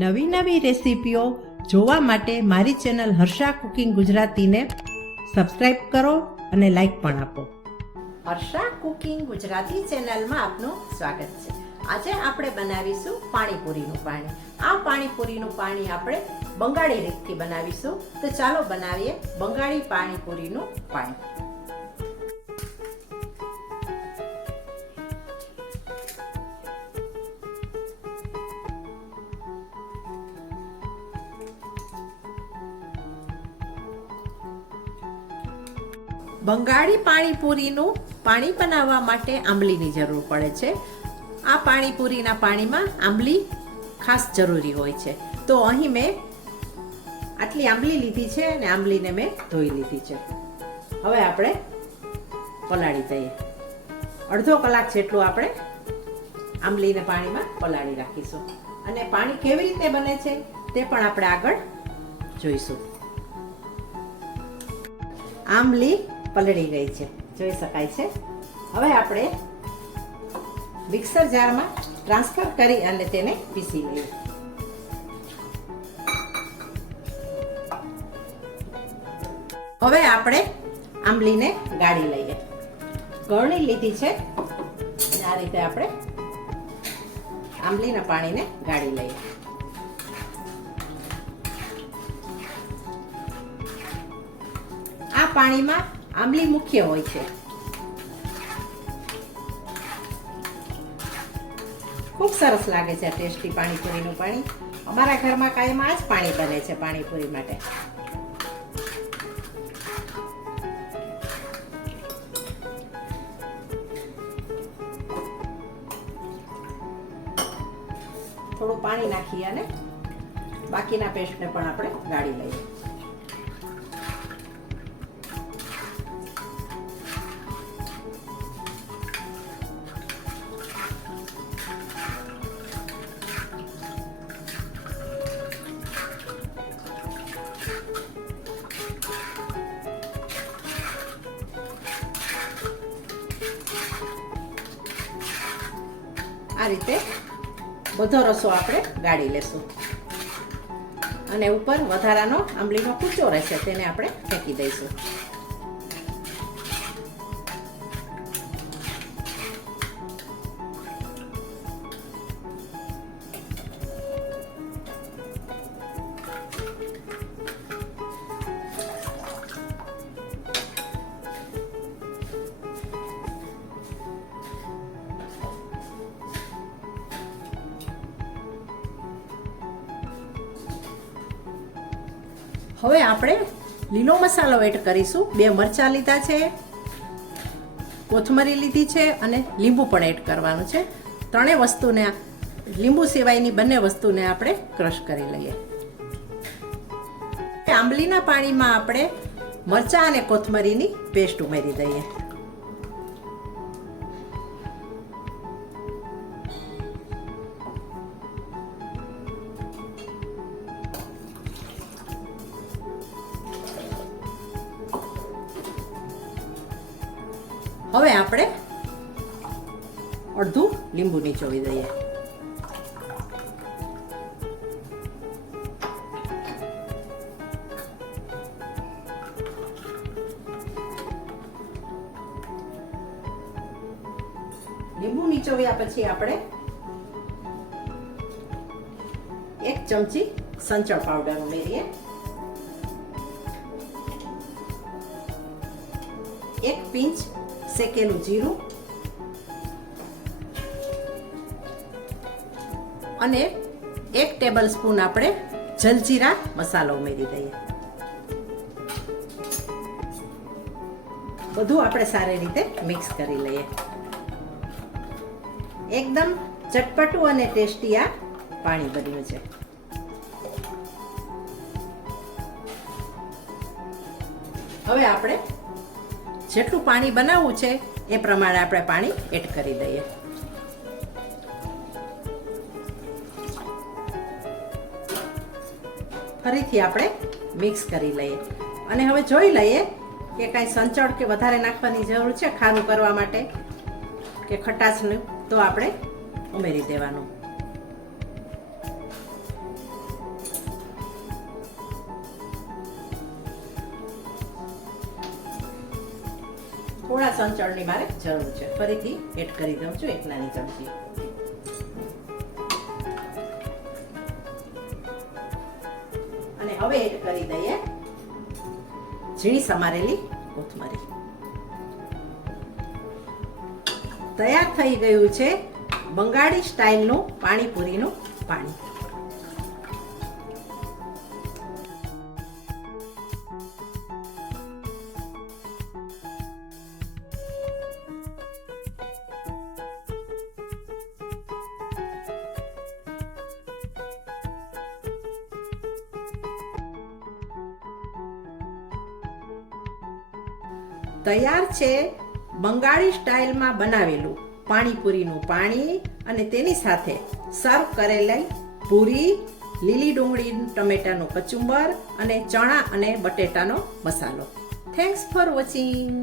નવી નવી રેસીપીઓ જોવા માટે મારી ચેનલ હર્ષા કુકિંગ ગુજરાતીને સબસ્ક્રાઇબ કરો અને લાઈક પણ આપો. હર્ષા કુકિંગ ગુજરાતી ચેનલમાં આપનું સ્વાગત છે. આજે આપણે બનાવીશું પાણીપુરીનું પાણી. આ પાણીપુરીનું પાણી આપણે બંગાળી રીતથી બનાવીશું. તો ચાલો બનાવીએ બંગાળી પાણીપુરીનું પાણી. બંગાળી પાણીપુરીનું પાણી બનાવવા માટે આંબલીની જરૂર પડે છે. આ પાણીપુરીના પાણીમાં આંબલી ખાસ જરૂરી હોય છે. તો અહીં મેં આટલી આંબલી લીધી છે અને આંબલીને મેં ધોઈ લીધી છે. હવે આપણે પલાળી દઈએ. અડધો કલાક જેટલું આપણે આંબલીને પાણીમાં પલાળી રાખીશું. અને પાણી કેવી રીતે બને છે તે પણ આપણે આગળ જોઈશું. આંબલી પલળી ગઈ છે, જોઈ શકાય છે. હવે આપણે મિક્સર જારમાં ટ્રાન્સફર કરી અને તેને પીસી લઈએ. હવે આપણે આંબલીને ગાળી લઈએ. ગળણી લીધી છે, આ રીતે આપણે આંબલીના પાણીને ગાળી લઈએ. આ પાણીમાં આંબલી મુખ્ય હોય છે. ખૂબ સરસ લાગે છે ટેસ્ટી પાણીપુરીનું પાણી. અમારા ઘરમાં કાયમ આ જ પાણી બને છે પાણીપુરી માટે. થોડું પાણી નાખી અને બાકીના પેસ્ટને પણ આપણે ગાળી લઈએ. આ રીતે બધો રસો આપણે ગાળી લેશું અને ઉપર વધારાનો આંબલીનો કૂચો રહેશે તેને આપણે ફેંકી દઈશું. હવે આપણે લીલો મસાલો એડ કરીશું. 2 મરચાં લીધા છે, કોથમરી લીધી છે અને લીંબુ પણ એડ કરવાનું છે. ત્રણેય વસ્તુને, લીંબુ સિવાયની બંને વસ્તુને આપણે ક્રશ કરી લઈએ. આંબલીના પાણીમાં આપણે મરચાં અને કોથમરીની પેસ્ટ ઉમેરી દઈએ. હવે આપણે અડધું લીંબુ નીચોવી દઈએ. લીંબુ નીચોવ્યા પછી આપણે 1 ચમચી સંચળ પાવડર ઉમેરીએ. 1 પિંચ શેકેલું જીરું અને 1 ટેબલ સ્પૂન આપણે જલજીરા મસાલો ઉમેરી દઈએ. બધું આપણે સારી રીતે મિક્સ કરી લઈએ. એકદમ ચટપટું અને ટેસ્ટી આ પાણી બન્યું છે. હવે આપણે જેટલું પાણી બનાવવું છે એ પ્રમાણે આપણે પાણી એડ કરી દઈએ. ફરીથી આપણે મિક્સ કરી લઈએ અને હવે જોઈ લઈએ કે કાંઈ સંચળ કે વધારે નાખવાની જરૂર છે ખારું કરવા માટે કે ખટાશનું, તો આપણે ઉમેરી દેવાનું. થોડા સંચળની મારે જરૂર છે. ફરીથી એડ કરી દઉં છું 1 નાની ચમચી. અને હવે એડ કરી દઈએ ઝીણી સમારેલી કોથમરી. તૈયાર થઈ ગયું છે બંગાળી સ્ટાઇલનું પાણીપુરીનું પાણી. તૈયાર છે બંગાળી સ્ટાઇલમાં બનાવેલું પાણીપુરીનું પાણી અને તેની સાથે સર્વ કરેલી પૂરી, લીલી ડુંગળી ટમેટાનું કચુંબર અને ચણા અને બટેટાનો મસાલો. Thanks for watching.